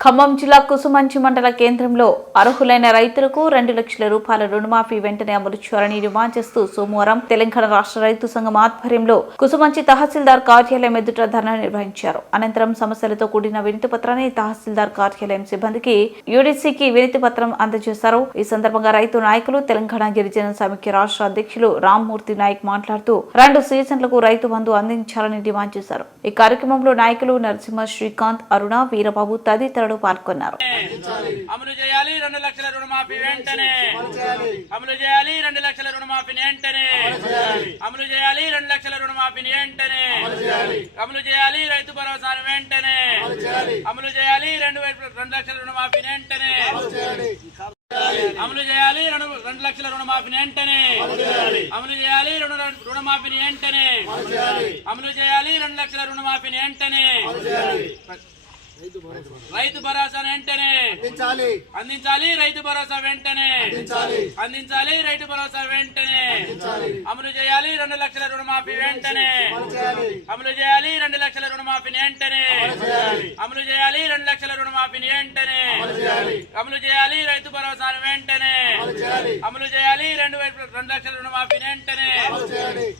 ఖమ్మం జిల్లా కుసుమంచి మండల కేంద్రంలో అర్హులైన రైతులకు రెండు లక్షల రూపాయల రుణమాఫీ వెంటనే అమలు చేయాలని డిమాండ్ చేస్తూ సోమవారం తెలంగాణ రాష్ట్ర రైతు సంఘం ఆధ్వర్యంలో కుసుమంచి తహసీల్దార్ కార్యాలయం ఎదుట ధర్నా నిర్వహించారు. అనంతరం సమస్యలతో కూడిన వినతి పత్రాన్ని తహసీల్దార్ కార్యాలయం సిబ్బందికి యూడీసీకి వినతి పత్రం అందజేశారు. ఈ సందర్భంగా రైతు నాయకులు తెలంగాణ గిరిజన సమైక్య రాష్ట్ర అధ్యక్షులు రామ్మూర్తి నాయక్ మాట్లాడుతూ రెండు సీజన్లకు రైతు బంధు అందించాలని డిమాండ్ చేశారు. ఈ కార్యక్రమంలో నాయకులు నరసింహ శ్రీకాంత్ అరుణ వీరబాబు తదితరులు పాల్గొన్నారు. అమలు చేయాలి రెండు లక్షల రుణమాఫీ వెంటనే. అమలు చేయాలి రెండు లక్షల రుణమాఫీని వెంటనే. అమలు చేయాలి రెండు లక్షల రుణమాఫీని వెంటనే. అమలు చేయాలి రైతు భరోసాను వెంటనే. అమలు చేయాలి రెండు రెండు లక్షల రుణమాఫీని వెంటనే. అమలు చేయాలి రెండు రెండు లక్షల రుణమాఫీని వెంటనే. అమలు చేయాలి రెండు రుణమాఫీని వెంటనే. అమలు చేయాలి రెండు లక్షల రుణమాఫీని వెంటనే. రైతు భరోసా. వెంటనే. అందించాలి. అందించాలి రైతు భరోసా వెంటనే. అందించాలి. రైతు భరోసా వెంటనే. అమలు చేయాలి రెండు లక్షల రుణమాఫీ వెంటనే. అమలు చేయాలి. రెండు లక్షల రుణమాఫీని వెంటనే. అమలు చేయాలి. రెండు లక్షల రుణమాఫీని వెంటనే. అమలు చేయాలి. రైతు భరోసాను వెంటనే. అమలు చేయాలి. రెండు వైపు- రెండు లక్షల రుణమాఫీని వెంటనే.